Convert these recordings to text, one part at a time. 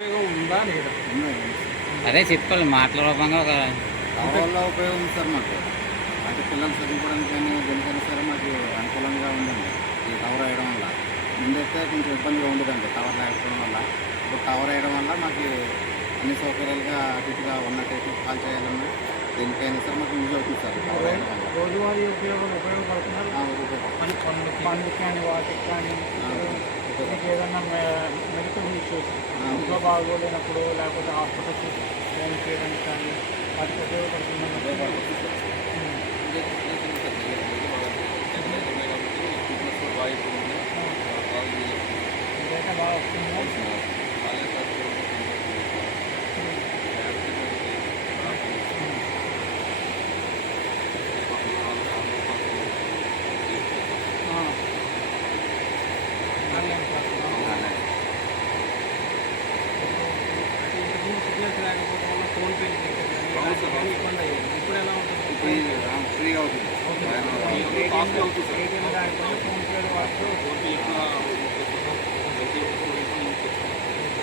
ఉందా లేదా? అదే చెప్పాలి మాటల రూపంగా ఒక టవర్ వల్ల ఉపయోగం ఉంది సార్ మాకు. అంటే పిల్లలు చదువుకోవడానికి కానీ దేనికైనా సరే మాకు అనుకూలంగా ఉందండి ఈ టవర్ వేయడం వల్ల. ముందైతే కొంచెం ఇబ్బందిగా ఉండదండి టవర్ లేకపోవడం వల్ల. ఇప్పుడు టవర్ వేయడం వల్ల మాకు అన్ని సౌకర్యాలుగా అటు ఇటుగా ఉన్నట్టయితే కాల్ చేయాలన్నా దేనికైనా సరే మాకు యూజ్ అవుతుంది సార్ టవర్ వేయడం వల్ల. రోజువారీ ఉపయోగపడుతున్నారు. పండ్లు కానీ వాటికి కానీ మీకు ఏదన్నా మెడికల్ ఇష్యూస్ ఇంట్లో బాగోలేనప్పుడు లేకపోతే హాస్పిటల్కి ఫోన్ చేయడానికి కానీ వాటికి ఉపయోగపడుతుందని డేటా బాగా వస్తుంది. సిగ్నల్స్ లేకపోవడం వల్ల ఫోన్ పే ఇబ్బంది అయ్యేది. ఇప్పుడు ఎలా ఉంటుంది? ఫ్రీగా అవుతుంది. ఏటీఎం కాకపోతే ఫోన్ పేలు వాడుతూ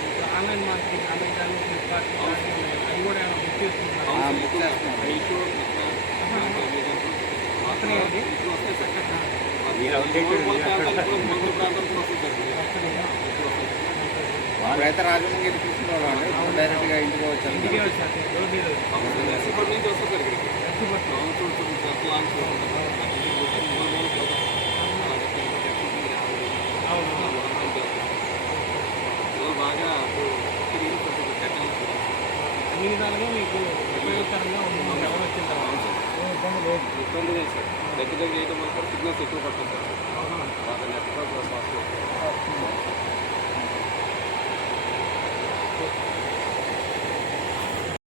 ఇప్పుడు ఆన్లైన్ మార్కెటింగ్ అమెజాన్ ఫ్లిప్కార్ట్ అవి కూడా ఏమైనా బుక్ చేసుకుంటున్నారు? బుక్ చేస్తున్నాం. వస్తున్నాయి అది అయితే రాజమండ్రి వెళ్ళి తీసుకురావాలి. డైరెక్ట్గా ఇంటికి వచ్చాను. ఇంటికే వచ్చారు. అన్ని విధాలుగా మీకు ఉపయోగకరంగా ఉంది. ఎవరు వచ్చిన తర్వాత ఇబ్బంది లేదు సార్. దగ్గర చేయడం వల్ల సిగ్నల్స్ ఎక్కువ పడుతుంది సార్. బాగా నెట్వర్క్ ఫాస్ట్.